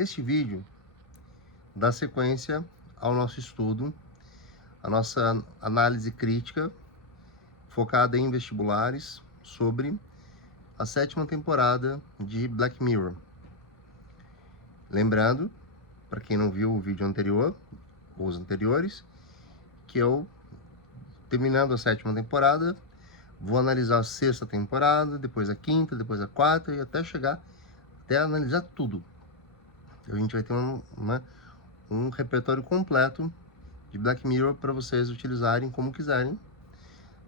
Este vídeo dá sequência ao nosso estudo, a nossa análise crítica focada em vestibulares sobre a 7ª temporada de Black Mirror. Lembrando, para quem não viu o vídeo anterior, ou os anteriores, que eu, terminando a 7ª temporada, vou analisar a 6ª temporada, depois a 5ª, depois a 4ª e até chegar até analisar tudo. A gente vai ter um repertório completo de Black Mirror para vocês utilizarem como quiserem,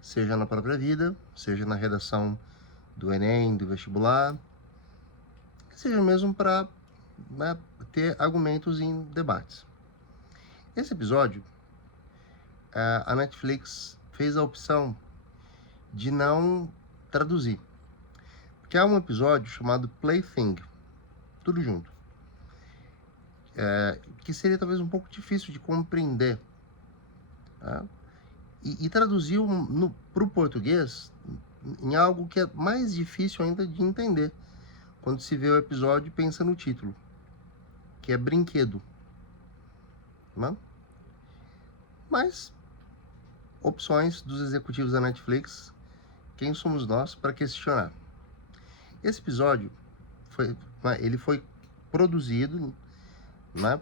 seja na própria vida, seja na redação do Enem, do vestibular, seja mesmo para ter argumentos em debates. Esse episódio, a Netflix fez a opção de não traduzir, porque há um episódio chamado Plaything, tudo junto, que seria talvez um pouco difícil de compreender, tá? E traduziu para o português em algo que é mais difícil ainda de entender quando se vê o episódio e pensa no título, que é brinquedo, né? Mas opções dos executivos da Netflix, quem somos nós para questionar? Esse episódio foi produzido, né?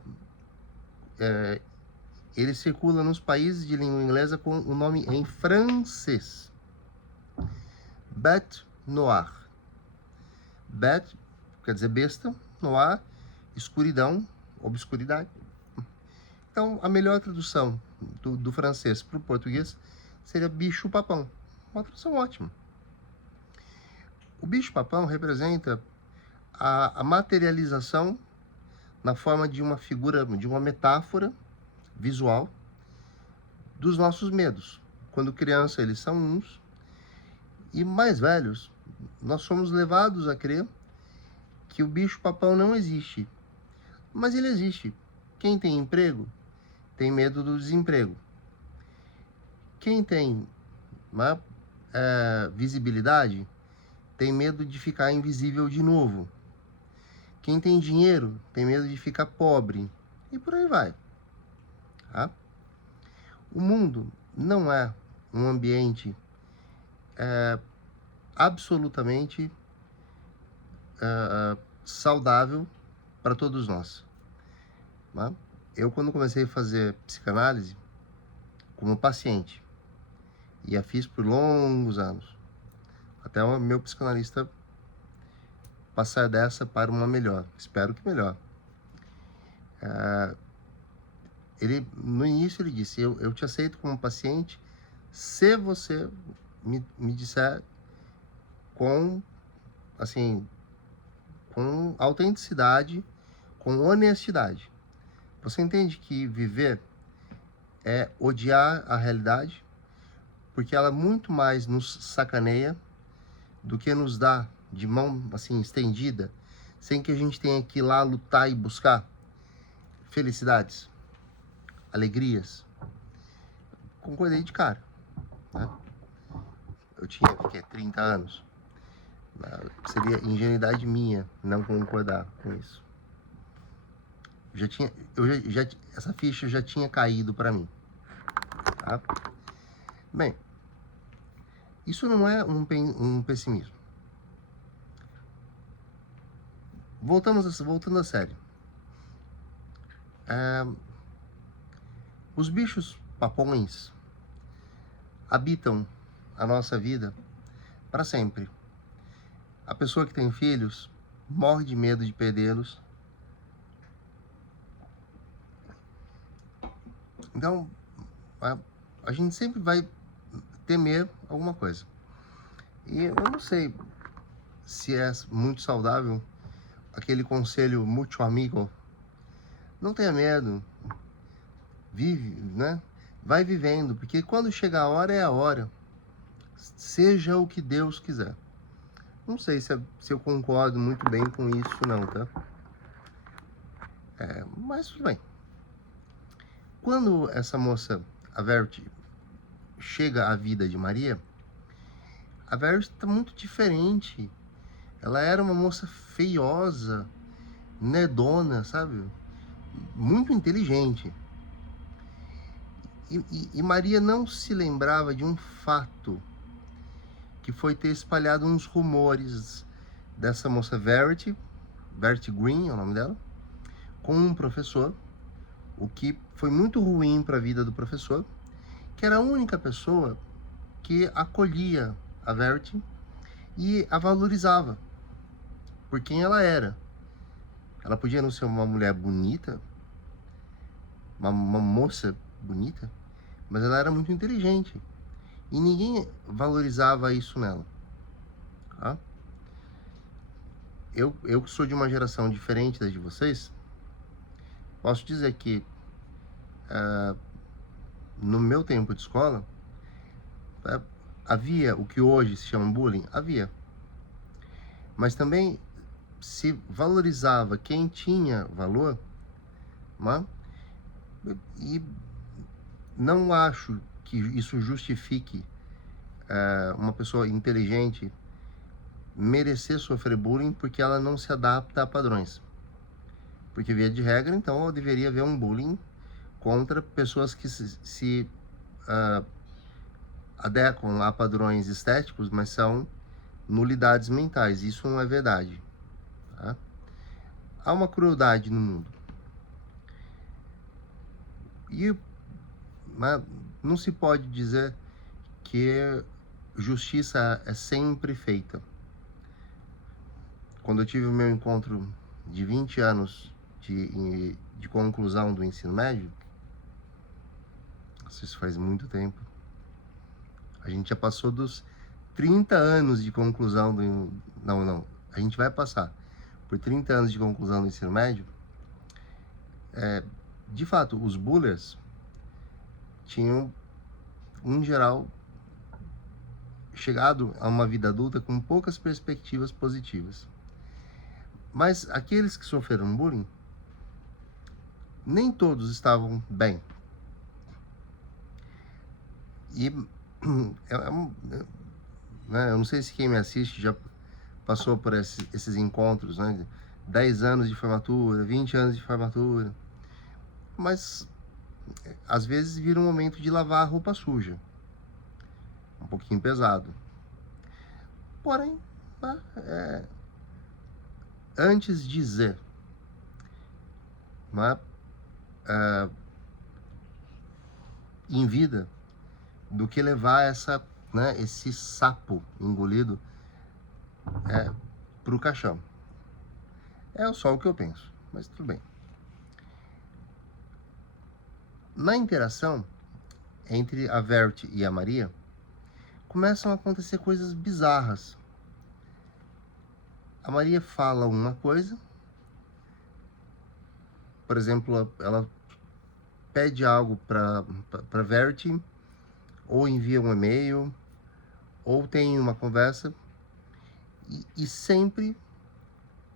Ele circula nos países de língua inglesa com o nome em francês. Bête noire. Bête quer dizer besta, noir, escuridão, obscuridade. Então, a melhor tradução do francês para o português seria bicho-papão. Uma tradução ótima. O bicho-papão representa a materialização na forma de uma figura, de uma metáfora visual dos nossos medos. Quando criança, eles são uns, e mais velhos, nós somos levados a crer que o bicho-papão não existe. Mas ele existe. Quem tem emprego tem medo do desemprego. Quem tem visibilidade tem medo de ficar invisível de novo. Quem tem dinheiro tem medo de ficar pobre. E por aí vai. Tá? O mundo não é um ambiente absolutamente saudável para todos nós. Tá? Eu, quando comecei a fazer psicanálise como paciente, e a fiz por longos anos, até o meu psicanalista passar dessa para uma melhor. Espero que melhor. No início ele disse, eu te aceito como paciente se você me disser com autenticidade, com honestidade. Você entende que viver é odiar a realidade, porque ela muito mais nos sacaneia do que nos dá de mão estendida, sem que a gente tenha que ir lá lutar e buscar felicidades, alegrias. Concordei de cara, né? Eu tinha 30 anos. Seria ingenuidade minha não concordar com isso. Essa ficha já tinha caído para mim, tá? Bem, isso não é um pessimismo. Voltando à série. Os bichos papões habitam a nossa vida para sempre. A pessoa que tem filhos morre de medo de perdê-los. Então, a gente sempre vai temer alguma coisa. E eu não sei se é muito saudável aquele conselho muito amigo. Não tenha medo. Vive, né? Vai vivendo, porque quando chegar a hora, é a hora. Seja o que Deus quiser. Não sei se eu concordo muito bem com isso, não, tá? Mas tudo bem. Quando essa moça, a Verity, chega à vida de Maria, a Verity está muito diferente. Ela era uma moça feiosa, nerdona, sabe? Muito inteligente. E Maria não se lembrava de um fato que foi ter espalhado uns rumores dessa moça Verity Green é o nome dela, com um professor, o que foi muito ruim para a vida do professor, que era a única pessoa que acolhia a Verity e a valorizava por quem ela era. Ela podia não ser uma mulher bonita, uma moça bonita, mas ela era muito inteligente. E ninguém valorizava isso nela. Tá? Eu que sou de uma geração diferente da de vocês, posso dizer que no meu tempo de escola, havia o que hoje se chama bullying? Havia. Mas também se valorizava quem tinha valor, né? E não acho que isso justifique uma pessoa inteligente merecer sofrer bullying porque ela não se adapta a padrões. Porque, via de regra, então, deveria haver um bullying contra pessoas que se adequam a padrões estéticos, mas são nulidades mentais. Isso não é verdade. Tá? Há uma crueldade no mundo. E não se pode dizer que justiça é sempre feita. Quando eu tive o meu encontro de 20 anos de conclusão do ensino médio, isso faz muito tempo, a gente já passou dos 30 anos de conclusão do... Não, a gente vai passar por 30 anos de conclusão do ensino médio. De fato, os bullers tinham, em geral, chegado a uma vida adulta com poucas perspectivas positivas. Mas aqueles que sofreram bullying, nem todos estavam bem. E eu não sei se quem me assiste já passou por esses encontros, né? 10 anos de formatura, 20 anos de formatura. Mas, às vezes, vira um momento de lavar a roupa suja. Um pouquinho pesado. Porém, antes de dizer, em vida, do que levar esse sapo engolido para o caixão. É só o que eu penso, mas tudo bem. Na interação entre a Verity e a Maria, começam a acontecer coisas bizarras. A Maria fala uma coisa, por exemplo, ela pede algo para Verity, ou envia um e-mail, ou tem uma conversa, e sempre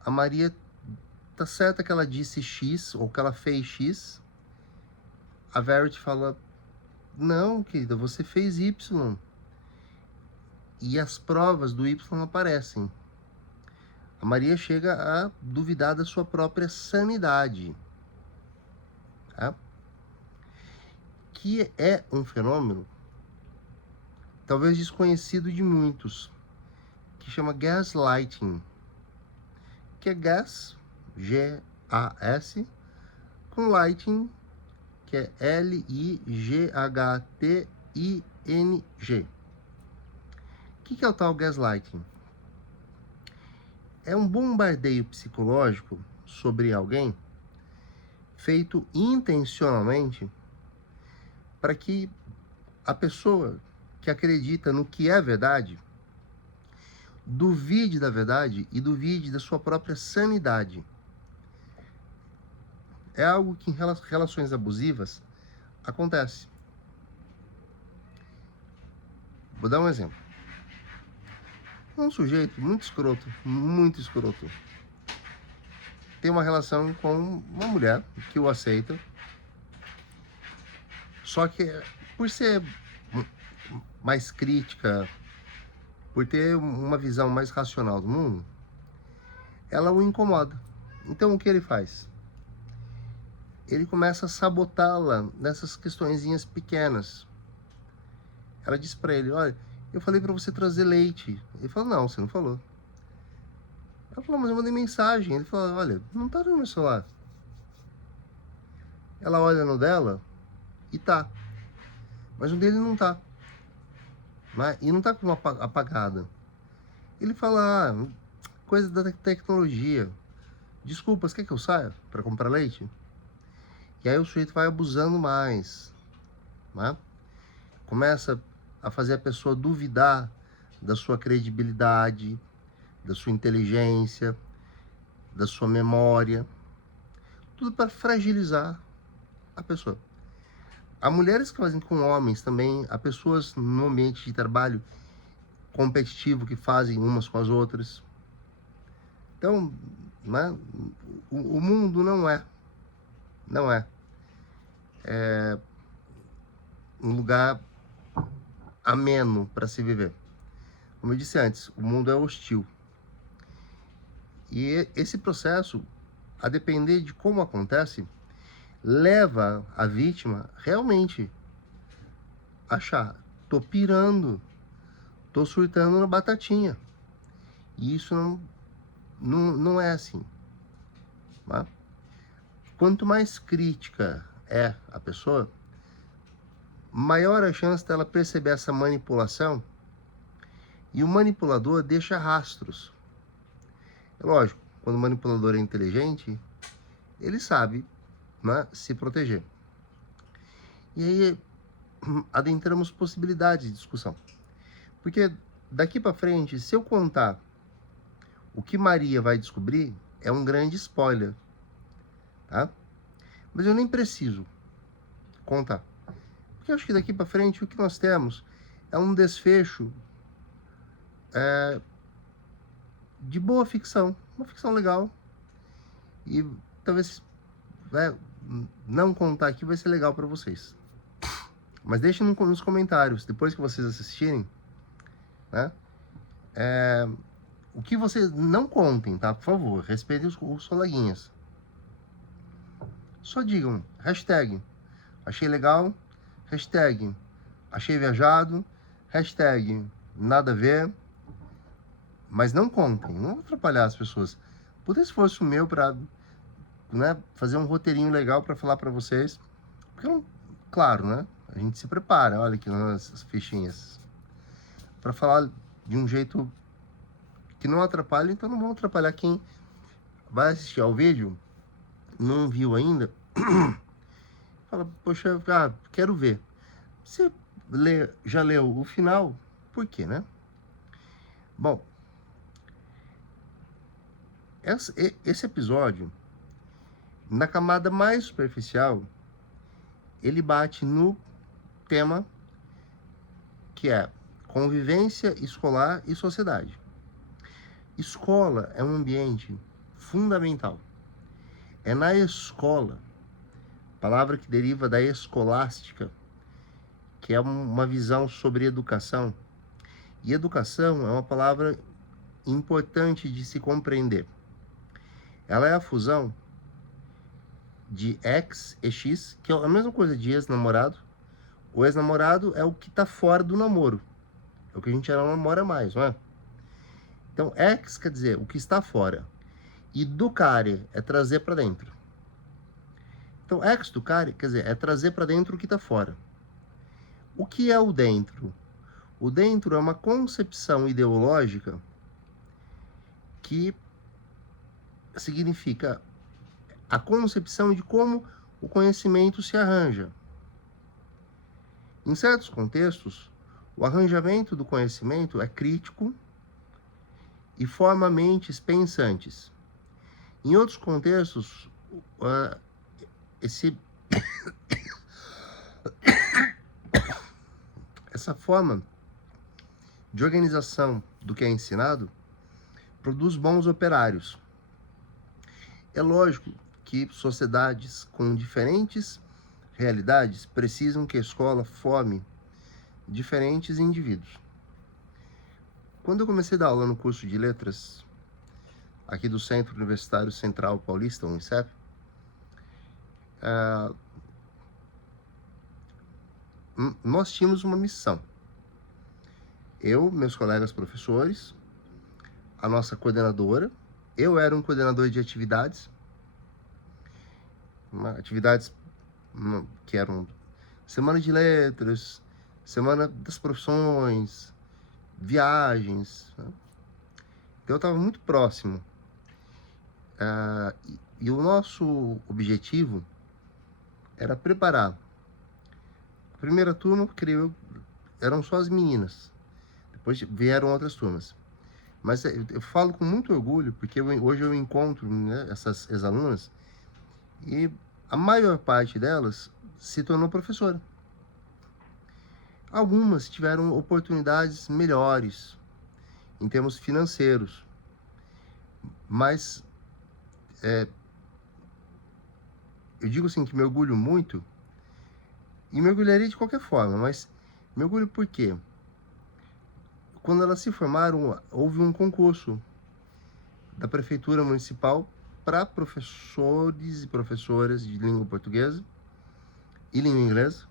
a Maria tá certa que ela disse X, ou que ela fez X, a Verity fala, não, querida, você fez Y. E as provas do Y aparecem. A Maria chega a duvidar da sua própria sanidade. Tá? Que é um fenômeno talvez desconhecido de muitos, que chama gaslighting, que é gas, G-A-S, com lighting, que é L-I-G-H-T-I-N-G. O que é o tal gaslighting? É um bombardeio psicológico sobre alguém feito intencionalmente para que a pessoa que acredita no que é verdade duvide da verdade e duvide da sua própria sanidade. É algo que em relações abusivas acontece. Vou dar um exemplo. Um sujeito muito escroto, tem uma relação com uma mulher que o aceita, só que por ser mais crítica, por ter uma visão mais racional do mundo, ela o incomoda. Então o que ele faz? Ele começa a sabotá-la nessas questõezinhas pequenas. Ela diz para ele, olha, eu falei para você trazer leite. Ele falou, não, você não falou. Ela falou, mas eu mandei mensagem. Ele falou, olha, não tá no meu celular. Ela olha no dela e tá. Mas o dele não tá. Né? E não tá com uma apagada. Ele fala, coisa da tecnologia. Desculpa, você quer que eu saia para comprar leite? E aí o sujeito vai abusando mais. Né? Começa a fazer a pessoa duvidar da sua credibilidade, da sua inteligência, da sua memória. Tudo para fragilizar a pessoa. Há mulheres que fazem com homens também, há pessoas no ambiente de trabalho competitivo que fazem umas com as outras. Então, né, o mundo não é um lugar ameno para se viver. Como eu disse antes, o mundo é hostil. E esse processo, a depender de como acontece, leva a vítima realmente a achar, tô pirando, tô surtando na batatinha. E isso não é assim. Tá? Quanto mais crítica é a pessoa, maior a chance dela perceber essa manipulação, e o manipulador deixa rastros. É lógico, quando o manipulador é inteligente, ele sabe, né, se proteger. E aí adentramos possibilidades de discussão. Porque daqui para frente, se eu contar o que Maria vai descobrir, é um grande spoiler. Tá? Mas eu nem preciso contar. Porque eu acho que daqui para frente o que nós temos é um desfecho de boa ficção. Uma ficção legal. E talvez não contar aqui vai ser legal para vocês. Mas deixem nos comentários, depois que vocês assistirem, né? O que vocês não contem, tá? Por favor, respeitem os coleguinhas. Só digam, hashtag, achei legal, hashtag, achei viajado, hashtag, nada a ver. Mas não contem, não vou atrapalhar as pessoas. Por esforço meu para, né, fazer um roteirinho legal para falar para vocês. Porque, claro, né? A gente se prepara, olha aqui nas fichinhas. Para falar de um jeito que não atrapalhe, então não vou atrapalhar quem vai assistir ao vídeo, não viu ainda, fala, poxa, quero ver. Você já leu o final, por quê, né? Bom, esse episódio, na camada mais superficial, ele bate no tema que é convivência escolar e sociedade. Escola é um ambiente fundamental. É na escola, palavra que deriva da escolástica, que é uma visão sobre educação. E educação é uma palavra importante de se compreender. Ela é a fusão de ex e x, que é a mesma coisa de ex-namorado. O ex-namorado é o que está fora do namoro. É o que a gente já não namora mais, não é? Então, ex quer dizer o que está fora. E educare é trazer para dentro. Então, ex-educare quer dizer é trazer para dentro o que está fora. O que é o dentro? O dentro é uma concepção ideológica que significa a concepção de como o conhecimento se arranja. Em certos contextos, o arranjamento do conhecimento é crítico e forma mentes pensantes. Em outros contextos, essa forma de organização do que é ensinado produz bons operários. É lógico que sociedades com diferentes realidades precisam que a escola forme diferentes indivíduos. Quando eu comecei a dar aula no curso de letras, aqui do Centro Universitário Central Paulista, Unicef, nós tínhamos uma missão. Eu, meus colegas professores, a nossa coordenadora, eu era um coordenador de atividades que eram semana de letras, semana das profissões, viagens, né? Então eu estava muito próximo. E o nosso objetivo era preparar. A primeira turma, creio eu, eram só as meninas. Depois vieram outras turmas. Mas eu falo com muito orgulho, porque hoje eu encontro, né, essas ex-alunas, e a maior parte delas se tornou professora. Algumas tiveram oportunidades melhores em termos financeiros, mas eu digo assim que me orgulho muito, e me orgulharia de qualquer forma, mas me orgulho por quê? Quando elas se formaram, houve um concurso da Prefeitura Municipal para professores e professoras de língua portuguesa e língua inglesa.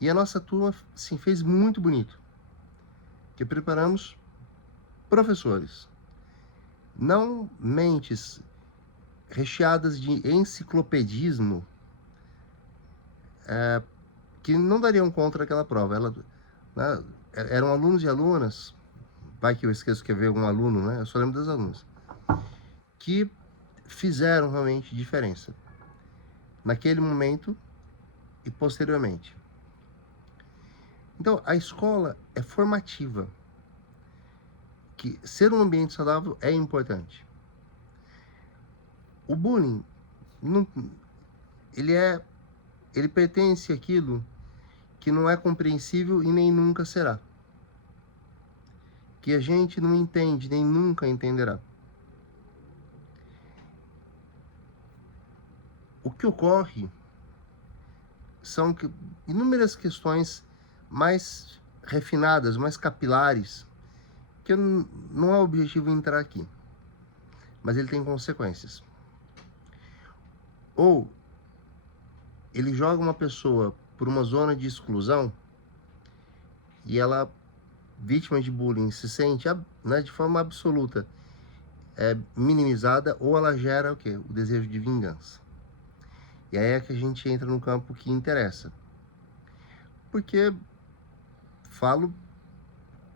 E a nossa turma, sim, fez muito bonito. Que preparamos professores. Não mentes recheadas de enciclopedismo que não dariam conta daquela prova. Né, eram alunos e alunas, vai que eu esqueço que havia algum aluno, né? Eu só lembro das alunas, que fizeram realmente diferença naquele momento e posteriormente. Então, a escola é formativa, que ser um ambiente saudável é importante. O bullying, não, ele pertence àquilo que não é compreensível e nem nunca será. Que a gente não entende, nem nunca entenderá. O que ocorre são inúmeras questões mais refinadas, mais capilares, que não é o objetivo entrar aqui, mas ele tem consequências. Ou ele joga uma pessoa por uma zona de exclusão e ela, vítima de bullying, se sente, né, de forma absoluta minimizada, ou ela gera o quê? O desejo de vingança. E aí é que a gente entra no campo que interessa. Porque falo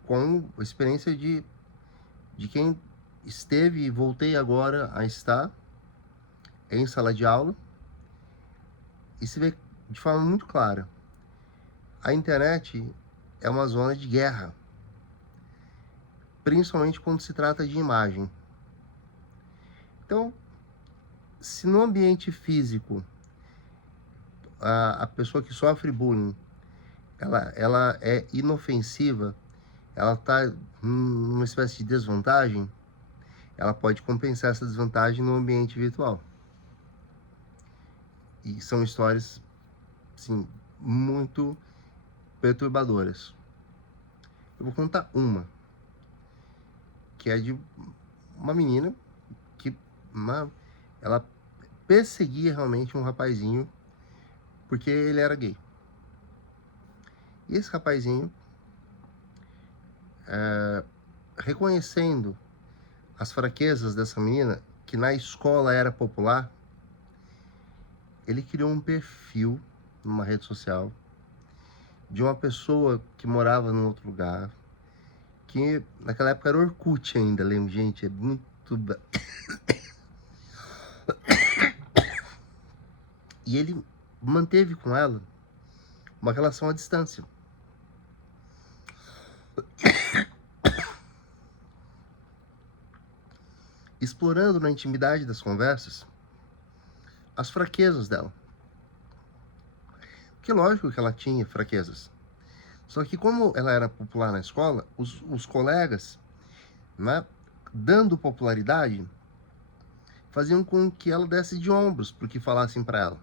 com a experiência de quem esteve e voltei agora a estar em sala de aula, e se vê de forma muito clara. A internet é uma zona de guerra, principalmente quando se trata de imagem. Então, se no ambiente físico a pessoa que sofre bullying, ela é inofensiva, ela está numa espécie de desvantagem, ela pode compensar essa desvantagem no ambiente virtual. E são histórias, assim, muito perturbadoras. Eu vou contar uma, que é de uma menina que ela perseguia realmente um rapazinho porque ele era gay. E esse rapazinho, reconhecendo as fraquezas dessa menina, que na escola era popular, ele criou um perfil numa rede social de uma pessoa que morava num outro lugar, que naquela época era Orkut ainda, lembro, gente, é muito... E ele manteve com ela uma relação à distância. Explorando na intimidade das conversas as fraquezas dela. Porque lógico que ela tinha fraquezas. Só que como ela era popular na escola, os colegas, né, dando popularidade, faziam com que ela desse de ombros para que falassem para ela.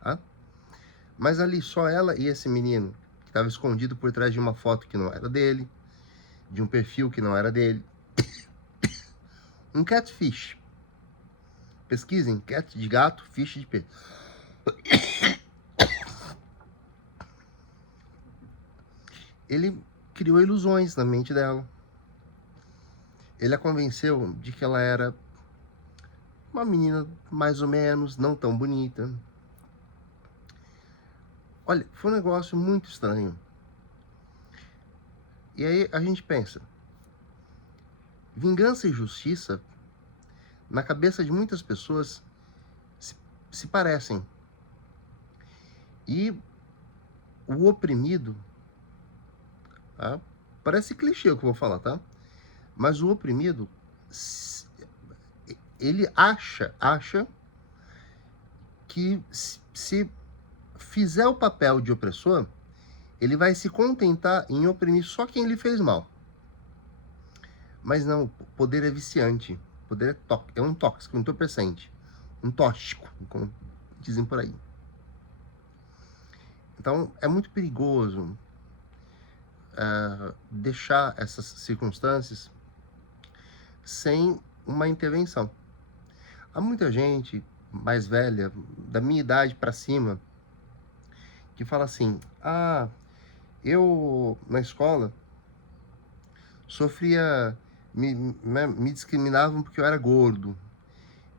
Tá? Mas ali só ela e esse menino, que estava escondido por trás de uma foto que não era dele, de um perfil que não era dele. Um catfish. Pesquisem, cat de gato, fish de peixe. Ele criou ilusões na mente dela. Ele a convenceu de que ela era uma menina mais ou menos, não tão bonita. Olha, foi um negócio muito estranho. E aí a gente pensa, vingança e justiça, na cabeça de muitas pessoas, se parecem. E o oprimido, tá? Parece clichê o que eu vou falar, tá? Mas o oprimido, ele acha que se fizer o papel de opressor, ele vai se contentar em oprimir só quem lhe fez mal. Mas não, o poder é viciante. O poder é um tóxico, um entorpecente. Um tóxico, como dizem por aí. Então, é muito perigoso deixar essas circunstâncias sem uma intervenção. Há muita gente mais velha, da minha idade para cima, que fala assim, eu na escola sofria, me discriminavam porque eu era gordo,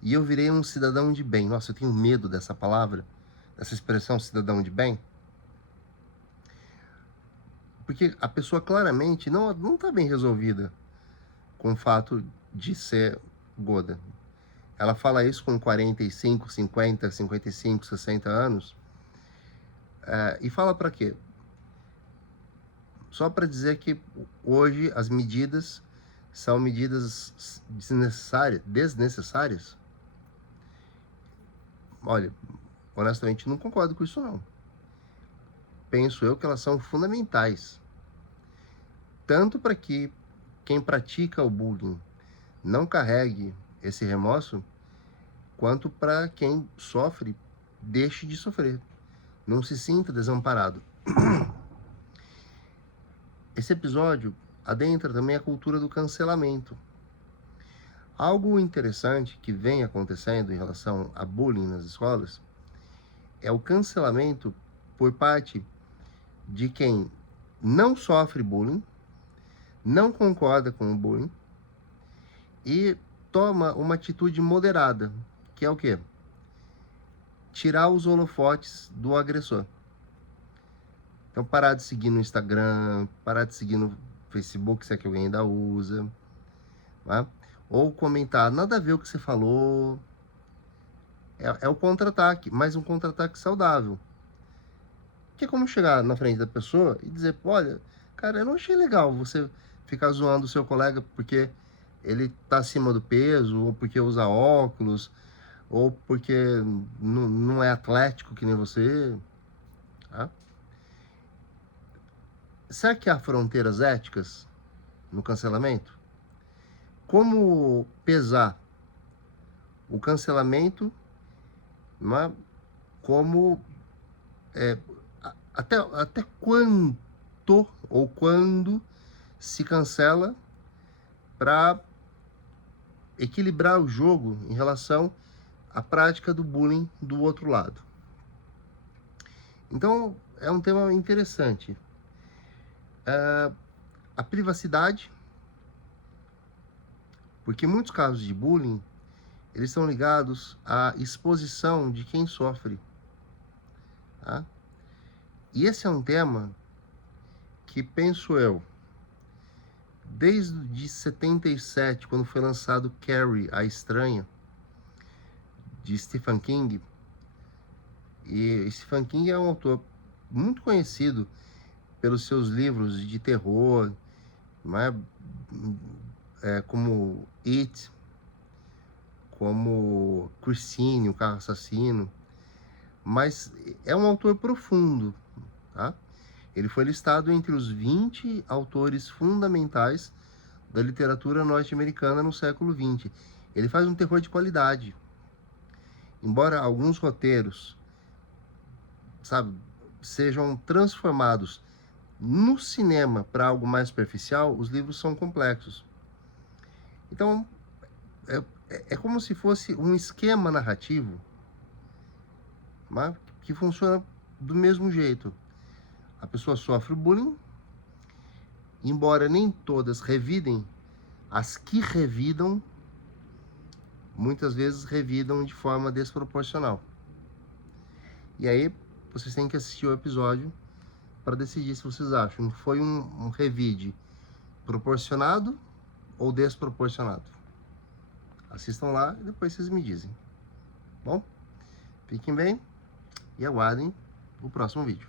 e eu virei um cidadão de bem. Nossa, eu tenho medo dessa palavra, dessa expressão cidadão de bem, porque a pessoa claramente não está bem resolvida com o fato de ser gorda. Ela fala isso com 45, 50, 55, 60 anos, e fala para quê? Só para dizer que hoje as medidas são medidas desnecessárias. Olha, honestamente não concordo com isso não. Penso eu que elas são fundamentais, tanto para que quem pratica o bullying não carregue esse remorso, quanto para quem sofre, deixe de sofrer, não se sinta desamparado. Esse episódio adentra também a cultura do cancelamento. Algo interessante que vem acontecendo em relação a bullying nas escolas é o cancelamento por parte de quem não sofre bullying, não concorda com o bullying e toma uma atitude moderada, que é o quê? Tirar os holofotes do agressor. Então, parar de seguir no Instagram, parar de seguir no Facebook, se é que alguém ainda usa, tá? Ou comentar, nada a ver o que você falou. É o contra-ataque, mas um contra-ataque saudável. Que é como chegar na frente da pessoa e dizer, olha, cara, eu não achei legal você ficar zoando o seu colega porque ele tá acima do peso, ou porque usa óculos, ou porque não é atlético que nem você, tá? Será que há fronteiras éticas no cancelamento? Como pesar o cancelamento, né? Como até quanto ou quando se cancela para equilibrar o jogo em relação à prática do bullying do outro lado. Então, é um tema interessante. A privacidade, porque muitos casos de bullying, eles estão ligados à exposição de quem sofre, tá? E esse é um tema que, penso eu, desde 77, quando foi lançado Carrie, a Estranha, de Stephen King, e Stephen King é um autor muito conhecido pelos seus livros de terror, né? Como It, como Christine, o Carro Assassino, mas é um autor profundo, tá? Ele foi listado entre os 20 autores fundamentais da literatura norte-americana no século XX. Ele faz um terror de qualidade. Embora alguns roteiros, sabe, sejam transformados no cinema para algo mais superficial, os livros são complexos. Então, é como se fosse um esquema narrativo, né, que funciona do mesmo jeito. A pessoa sofre bullying, embora nem todas revidem, as que revidam, muitas vezes revidam de forma desproporcional. E aí, vocês têm que assistir o episódio para decidir se vocês acham que foi um revide proporcionado ou desproporcionado. Assistam lá e depois vocês me dizem. Bom, fiquem bem e aguardem o próximo vídeo.